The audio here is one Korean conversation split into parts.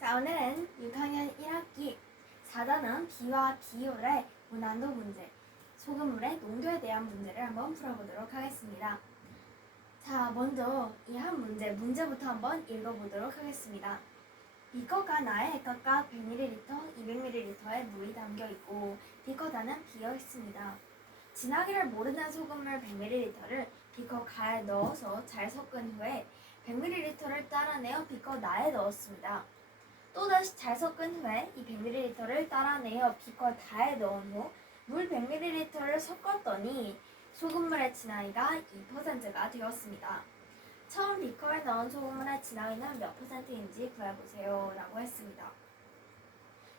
자, 오늘은 6학년 1학기 4단원 비와 비율의 무난도 문제, 소금물의 농도에 대한 문제를 한번 풀어보도록 하겠습니다. 자, 먼저 이 한 문제부터 한번 읽어보도록 하겠습니다. 비커가 나에 각각 100ml, 200ml의 물이 담겨있고 비커다는 비어 있습니다. 진하기를 모르는 소금물 100ml를 비커 가에 넣어서 잘 섞은 후에 100ml를 따라내어 비커 나에 넣었습니다. 또다시 잘 섞은 후에 이 100ml를 따라내어 비커 다에 넣은 후 물 100ml를 섞었더니 소금물의 진하기가 2%가 되었습니다. 처음 비커에 넣은 소금물의 진하기는 몇 %인지 구해보세요 라고 했습니다.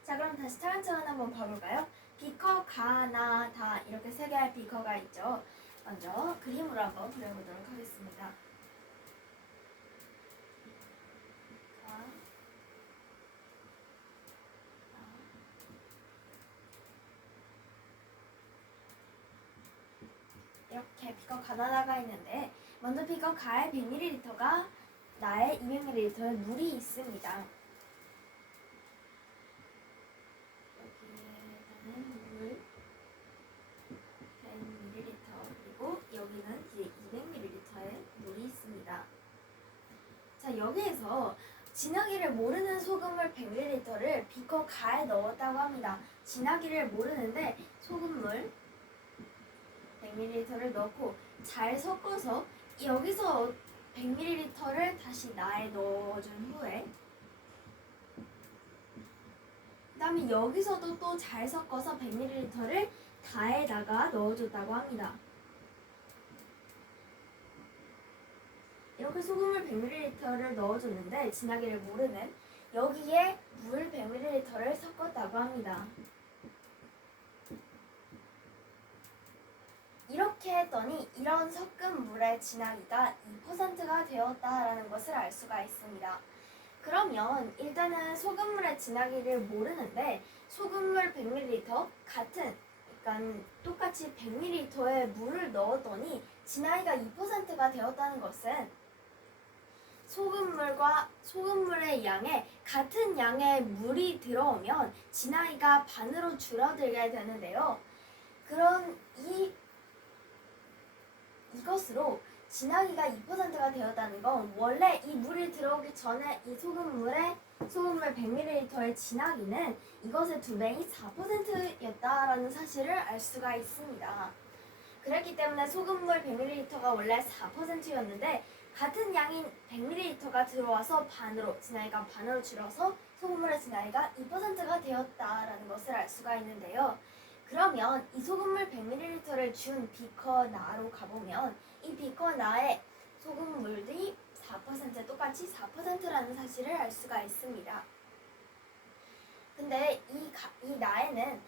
자, 그럼 다시 차근차근 한번 봐볼까요? 비커, 가, 나, 다 이렇게 세 개의 비커가 있죠. 먼저 그림으로 한번 그려보도록 하겠습니다. 이렇게 비커 가나다가 있는데 먼저 비커 가에 100ml가 나에 200ml의 물이 있습니다. 여기에는 물 100ml 그리고 여기는 이제 200ml의 물이 있습니다. 자, 여기에서 진하기를 모르는 소금물 100ml를 비커 가에 넣었다고 합니다. 진하기를 모르는데 소금물 100ml를 넣고 잘 섞어서 여기서 100ml를 다시 나에 넣어준 후에 그 다음에 여기서도 또 잘 섞어서 100ml를 다에다가 넣어줬다고 합니다. 이렇게 소금물 100ml를 넣어줬는데 진하기를 모르는 여기에 물 100ml를 섞었다고 합니다. 이렇게 했더니 이런 섞은 물의 진하기가 2%가 되었다라는 것을 알 수가 있습니다. 그러면 일단은 소금물의 진하기를 모르는데 소금물 100ml 같은, 그러니까 똑같이 100ml의 물을 넣었더니 진하기가 2%가 되었다는 것은 소금물의 양에 같은 양의 물이 들어오면 진하기가 반으로 줄어들게 되는데요. 그런 이것으로 진하기가 2%가 되었다는 건 원래 이 물이 들어오기 전에 이 소금물 100ml의 진하기는 이것의 2배인 4%였다라는 사실을 알 수가 있습니다. 그렇기 때문에 소금물 100ml가 원래 4%였는데 같은 양인 100ml가 들어와서 진하기가 반으로 줄어서 소금물의 진하기가 2%가 되었다라는 것을 알 수가 있는데요. 그러면 이 소금물 100ml를 준 비커 나로 가보면 이 비커 나의 소금물이 4% 똑같이 4%라는 사실을 알 수가 있습니다. 근데 이 나에는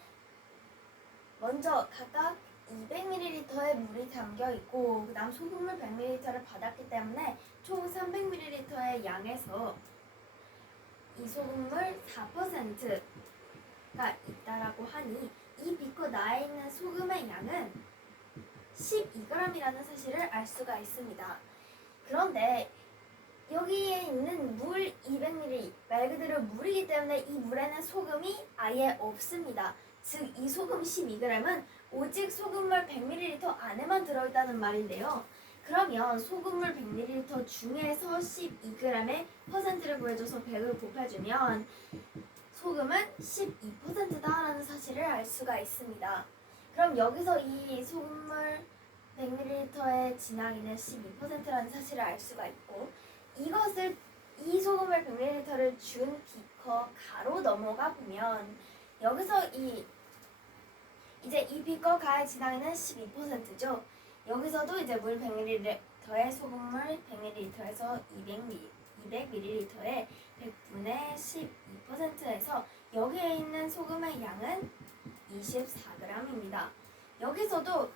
먼저 각각 200ml의 물이 담겨 있고 그 다음 소금물 100ml를 받았기 때문에 총 300ml의 양에서 이 소금물 4%가 있다라고 하니 이 비커 나에 있는 소금의 양은 12g이라는 사실을 알 수가 있습니다. 그런데 여기에 있는 물 200ml, 말 그대로 물이기 때문에 이 물에는 소금이 아예 없습니다. 즉, 이 소금 12g은 오직 소금물 100ml 안에만 들어있다는 말인데요. 그러면 소금물 100ml 중에서 12g의 퍼센트를 구해줘서 100을 곱해주면 소금은 12%다라는 사실을 알 수가 있습니다. 그럼 여기서 이 소금물 100ml의 진하기는 12%라는 사실을 알 수가 있고 이 소금물 100ml를 준 비커 가로 넘어가 보면 여기서 이제 이 비커 가의 진하기는 12%죠. 여기서도 이제 물 100ml의 소금물 100ml에서 200ml의 100분의 12%에서 여기에 있는 소금의 양은 24g입니다. 여기서도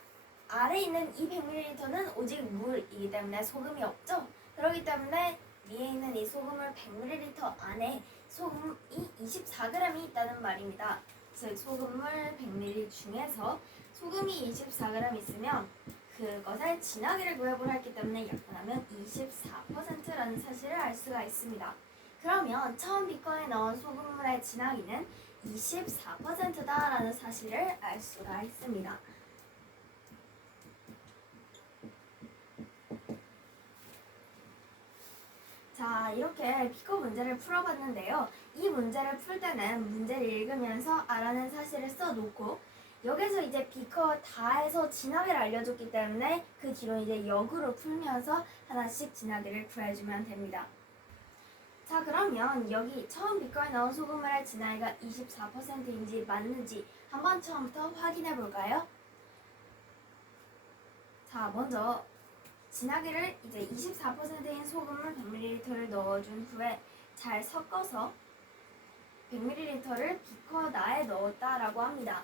아래에 있는 이 100ml는 오직 물이기 때문에 소금이 없죠. 그렇기 때문에 위에 있는 이 소금물 100ml 안에 소금이 24g이 있다는 말입니다. 즉 소금물 100ml 중에서 소금이 24g 있으면 그것의 진하기를 구해보려 했기 때문에 약분하면 24%라는 사실을 알 수가 있습니다. 그러면 처음 비커에 넣은 소금물의 진하기는 24%다라는 사실을 알 수가 있습니다. 자, 이렇게 비커 문제를 풀어봤는데요. 이 문제를 풀 때는 문제를 읽으면서 알아낸 사실을 써놓고 여기서 이제 비커 다에서 진하기를 알려줬기 때문에 그 뒤로 이제 역으로 풀면서 하나씩 진하기를 구해주면 됩니다. 자, 그러면 여기 처음 비커에 넣은 소금물의 진하기가 24%인지 맞는지 한번 처음부터 확인해 볼까요? 자, 먼저 진하기를 이제 24%인 소금물 100ml를 넣어준 후에 잘 섞어서 100ml를 비커 나에 넣었다라고 합니다.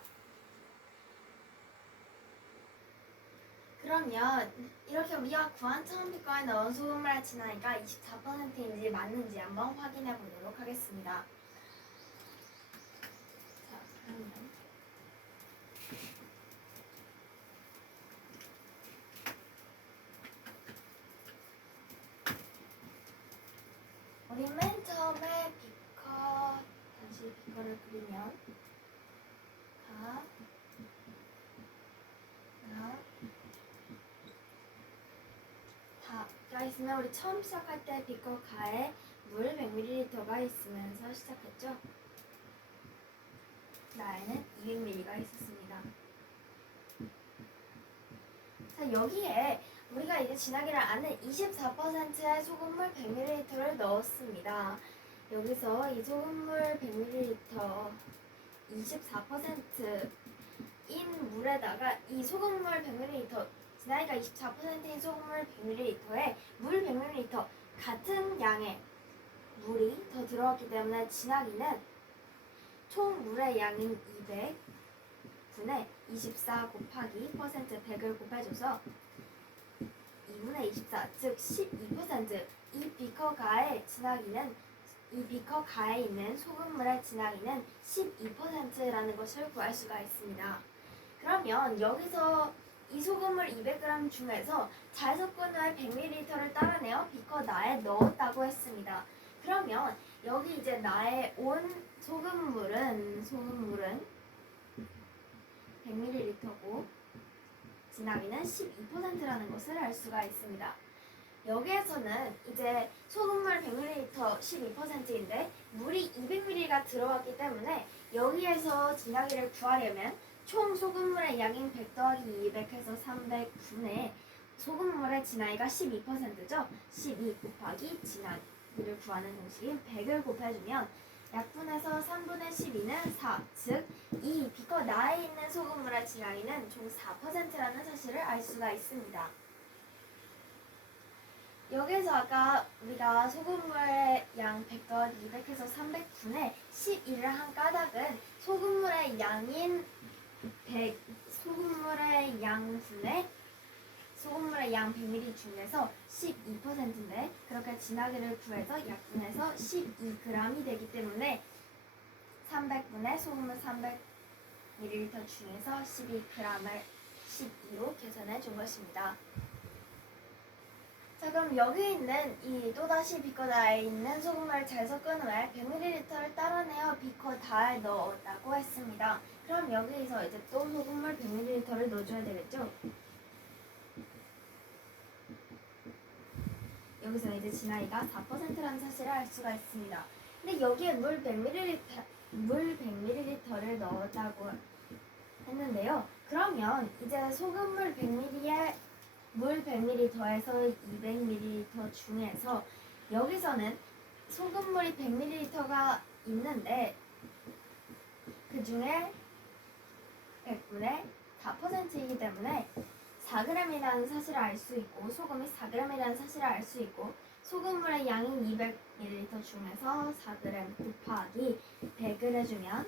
그러면 이렇게 우리가 구한 처음 비커에 넣은 소금물의 진하기가 24%인지 맞는지 한번 확인해 보도록 하겠습니다. 자, 그러면 우리 맨 처음에 다시 비커를 그리면 다가 있으면 우리 처음 시작할 때 비커 가에 물 100ml가 있으면서 시작했죠. 나에는 200ml가 있었습니다. 자, 여기에 우리가 이제 진하기를 아는 24%의 소금물 100ml를 넣었습니다. 여기서 이 소금물 100ml 24%인 물에다가 이 소금물 100ml 진하기가 24%인 소금물 100ml에 물 100ml 같은 양의 물이 더 들어갔기 때문에 진하기는 총 물의 양인 200분의 24 곱하기 퍼센트 100을 곱해줘서 2분의 24, 즉 12%. 이 비커 가에 진하기는 이 비커 가에 있는 소금물의 진하기는 12%라는 것을 구할 수가 있습니다. 그러면 여기서 이 소금물 200g 중에서 잘 섞은 후에 100ml를 따라내어 비커 나에 넣었다고 했습니다. 그러면 여기 이제 나에 온 소금물은 100ml고 진하기는 12%라는 것을 알 수가 있습니다. 여기에서는 이제 소금물 100ml 12%인데 물이 200ml가 들어갔기 때문에 여기에서 진하기를 구하려면 총 소금물의 양인 100 더하기 200해서 300분의 소금물의 진하기가 12%죠. 12 곱하기 진하기를 구하는 공식인 100을 곱해주면 약분해서 3분의 12는 4, 즉 이 비커 나에 있는 소금물의 진하기는 총 4%라는 사실을 알 수가 있습니다. 여기서 아까 우리가 소금물의 양 100 더하기 200해서 300분의 12를 한 까닭은 소금물의 양인 100, 소금물의 양분의 소금물의 양 100ml 중에서 12%인데 그렇게 진하기를 구해서 약분해서 12g이 되기 때문에 300분의 소금물 300ml 중에서 12g을 12로 계산해 준 것입니다. 자, 그럼 여기 있는 이 또다시 비커 다에 있는 소금물을 잘 섞은 후에 100ml를 따라내어 비커 다에 넣었다고 했습니다. 그럼 여기서 이제 또 소금물 100ml를 넣어줘야 되겠죠? 여기서 이제 진하기가 4%라는 사실을 알 수가 있습니다. 근데 여기에 물 100ml를 넣었다고 했는데요. 그러면 이제 소금물 100ml에 물 100ml 더해서 200ml 중에서 여기서는 소금물이 100ml가 있는데 그 중에 100분의 4%이기 때문에 4g이라는 사실을 알 수 있고 소금이 4g이라는 사실을 알 수 있고 소금물의 양인 200ml 중에서 4g 곱하기 100을 해주면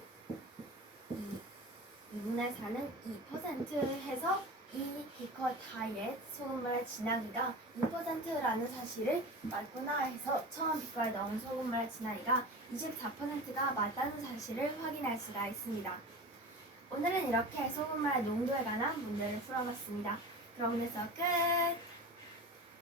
2분의 4는 2% 해서 이 비커 다의 소금물의 진하기가 2%라는 사실을 맞구나 해서 처음 비커에 넣은 소금물의 진하기가 24%가 맞다는 사실을 확인할 수가 있습니다. 오늘은 이렇게 소금물의 농도에 관한 문제를 풀어봤습니다. 그럼 오늘 수업 끝!